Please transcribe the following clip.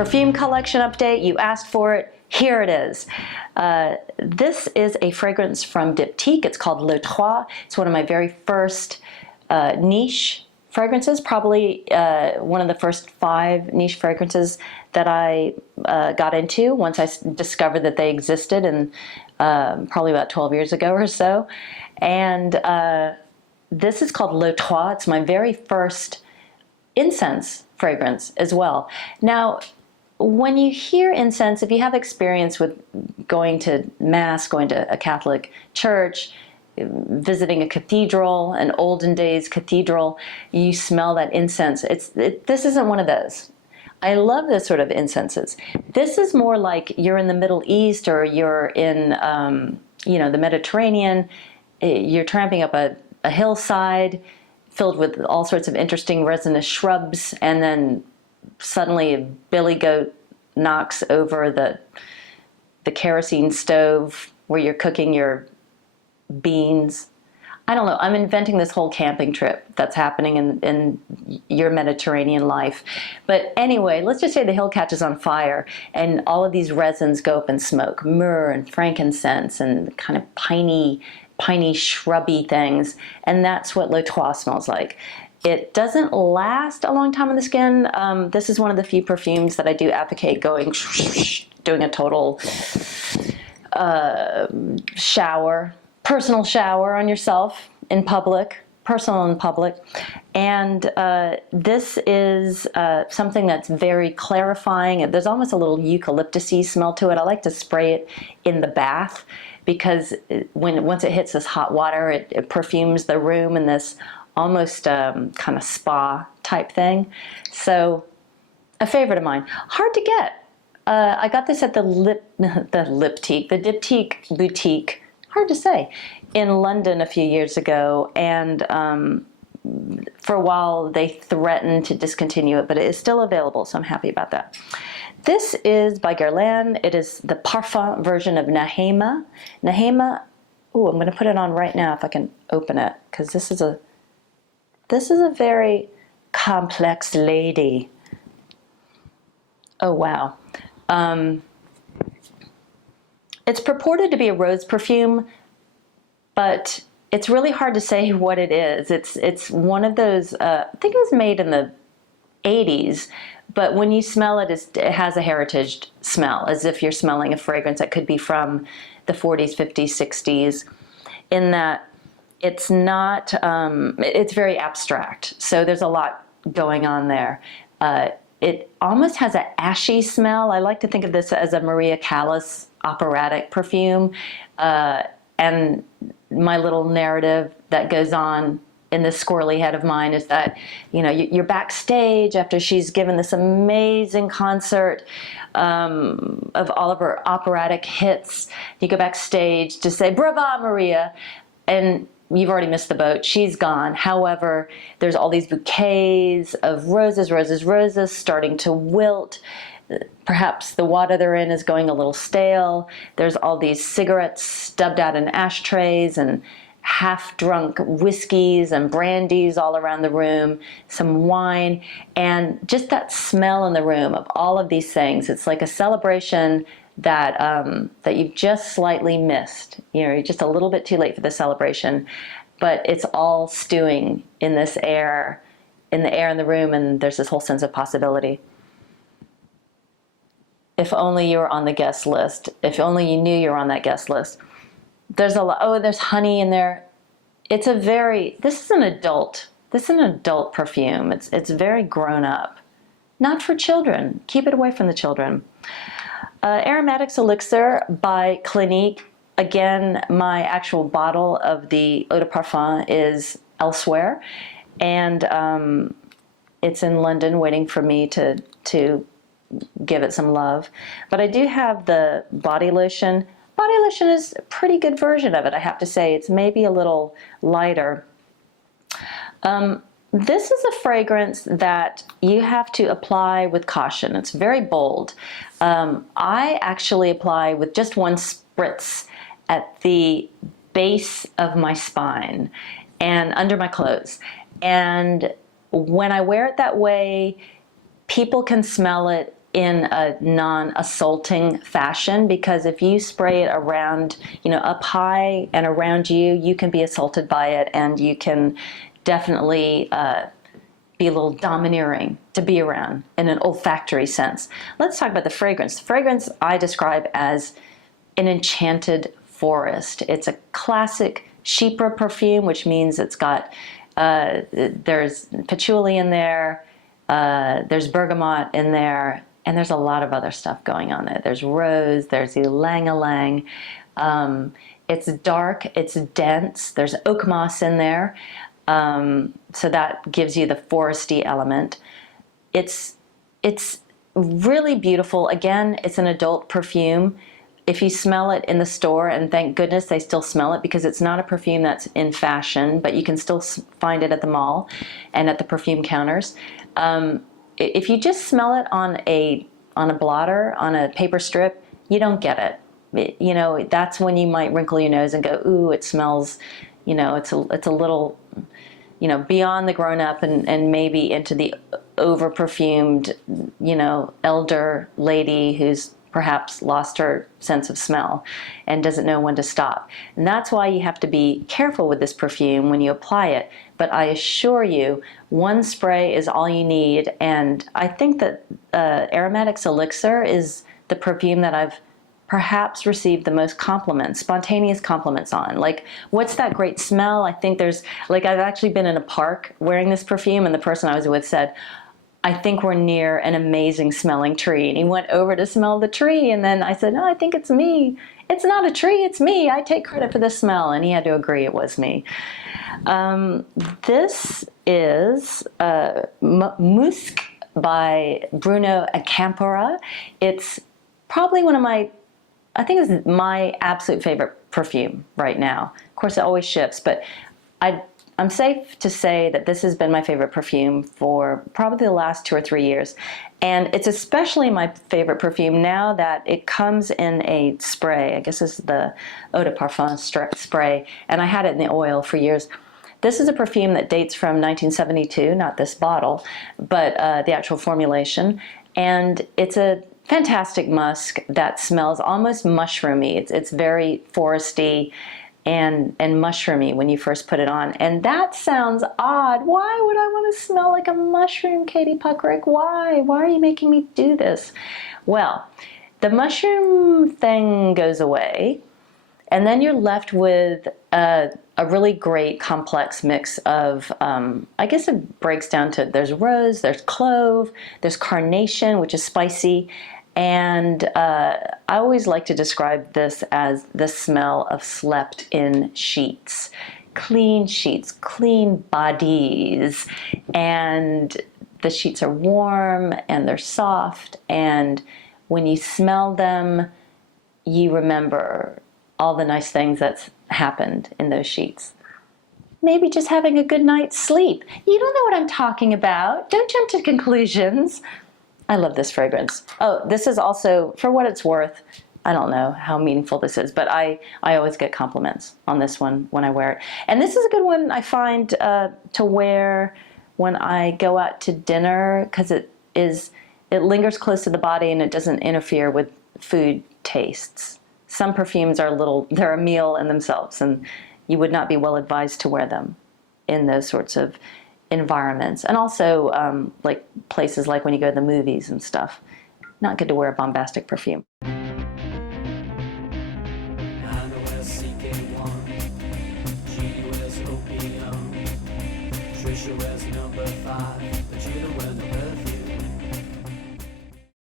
perfume collection update. You asked for it. Here it is. This is a fragrance from Diptyque. It's called Trois. It's one of my very first niche fragrances, probably one of the first 5 niche fragrances that I got into once I discovered that they existed, and probably about 12 years ago or so. And this is called Trois. It's my very first incense fragrance as well. Now, when you hear incense, if you have experience with going to Mass, going to a Catholic church, visiting a cathedral, an olden days cathedral, you smell that incense. This isn't one of those. I love this sort of incenses. This is more like you're in the Middle East, or you're in the Mediterranean. You're tramping up a hillside filled with all sorts of interesting resinous shrubs, and then suddenly a billy goat knocks over the kerosene stove where you're cooking your beans. I don't know. I'm inventing this whole camping trip that's happening in your Mediterranean life. But anyway, let's just say the hill catches on fire and all of these resins go up in smoke. Myrrh and frankincense and kind of piney, shrubby things. And that's what Trois smells like. It doesn't last a long time on the skin. This is one of the few perfumes that I do advocate doing a total shower, personal shower on yourself in public, personal in public. And this is something that's very clarifying. There's almost a little eucalyptusy smell to it. I like to spray it in the bath because once it hits this hot water, it perfumes the room in this almost kind of spa type thing. So a favorite of mine. Hard to get. I got this at the Diptyque boutique, hard to say, in London a few years ago. And for a while they threatened to discontinue it, but it is still available, so I'm happy about that. This is by Guerlain. It is the parfum version of Nahema. Nahema, ooh, I'm going to put it on right now if I can open it, because this is a very complex lady. Oh, wow. It's purported to be a rose perfume, but it's really hard to say what it is. It's one of those, I think it was made in the 80s, but when you smell it, it has a heritage smell, as if you're smelling a fragrance that could be from the 40s, 50s, 60s, in that it's not, it's very abstract. So there's a lot going on there. It almost has an ashy smell. I like to think of this as a Maria Callas operatic perfume. And my little narrative that goes on in this squirrely head of mine is that, you're backstage after she's given this amazing concert of all of her operatic hits. You go backstage to say, "Brava, Maria," and you've already missed the boat. She's gone. However, there's all these bouquets of roses starting to wilt. Perhaps the water they're in is going a little stale. There's all these cigarettes stubbed out in ashtrays and half-drunk whiskeys and brandies all around the room, some wine, and just that smell in the room of all of these things. It's like a celebration that you've just slightly missed. You're just a little bit too late for the celebration, but it's all stewing in this air, in the air in the room, and there's this whole sense of possibility. If only you were on the guest list. If only you knew you were on that guest list. There's a lot. Oh, there's honey in there. This is an adult perfume. It's very grown up. Not for children. Keep it away from the children. Aromatics Elixir by Clinique. Again, my actual bottle of the eau de parfum is elsewhere, and it's in London waiting for me to give it some love. But I do have the body lotion. Body lotion is a pretty good version of it, I have to say. It's maybe a little lighter. This is a fragrance that you have to apply with caution. It's very bold. I actually apply with just one spritz at the base of my spine and under my clothes. And when I wear it that way, people can smell it in a non-assaulting fashion, because if you spray it around, up high and around you, you can be assaulted by it, and you can definitely be a little domineering to be around in an olfactory sense. Let's talk about the fragrance. The fragrance I describe as an enchanted forest. It's a classic chypre perfume, which means it's got, there's patchouli in there, there's bergamot in there, and there's a lot of other stuff going on there. There's rose, there's ylang-ylang. It's dark, it's dense, there's oak moss in there. So that gives you the foresty element. It's really beautiful. Again, it's an adult perfume. If you smell it in the store, and thank goodness they still smell it, because it's not a perfume that's in fashion, but you can still find it at the mall and at the perfume counters. If you just smell it on a blotter, on a paper strip, you don't get it. That's when you might wrinkle your nose and go, ooh, it smells, it's a little, beyond the grown-up and maybe into the over-perfumed, elder lady who's perhaps lost her sense of smell and doesn't know when to stop. And that's why you have to be careful with this perfume when you apply it. But I assure you, one spray is all you need. And I think that Aromatics Elixir is the perfume that I've perhaps received the most compliments, spontaneous compliments on. Like, what's that great smell? I think there's, I've actually been in a park wearing this perfume, and the person I was with said, I think we're near an amazing smelling tree. And he went over to smell the tree, and then I said, no, I think it's me. It's not a tree, it's me. I take credit for the smell. And he had to agree it was me. This is Musc by Bruno Acampora. It's probably one of I think it's my absolute favorite perfume right now. Of course, it always shifts, but I'm safe to say that this has been my favorite perfume for probably the last 2 or 3 years. And it's especially my favorite perfume now that it comes in a spray. I guess this is the eau de parfum spray, and I had it in the oil for years. This is a perfume that dates from 1972, not this bottle, but the actual formulation. And it's a fantastic musk that smells almost mushroomy. It's very foresty and mushroomy when you first put it on. And that sounds odd. Why would I want to smell like a mushroom, Katie Puckrick? Why? Why are you making me do this? Well, the mushroom thing goes away, and then you're left with a really great complex mix of, I guess it breaks down to, there's rose, there's clove, there's carnation, which is spicy, and I always like to describe this as the smell of slept-in sheets. Clean sheets, clean bodies, and the sheets are warm and they're soft, and when you smell them, you remember all the nice things that's happened in those sheets. Maybe just having a good night's sleep. You don't know what I'm talking about. Don't jump to conclusions. I love this fragrance. Oh, this is also, for what it's worth, I don't know how meaningful this is, but I always get compliments on this one when I wear it. And this is a good one I find to wear when I go out to dinner, because it lingers close to the body and it doesn't interfere with food tastes. Some perfumes are they're a meal in themselves, and you would not be well advised to wear them in those sorts of environments. And also like places like when you go to the movies and stuff. Not good to wear a bombastic perfume. Trisha wears number 5, but you don't wear the perfume.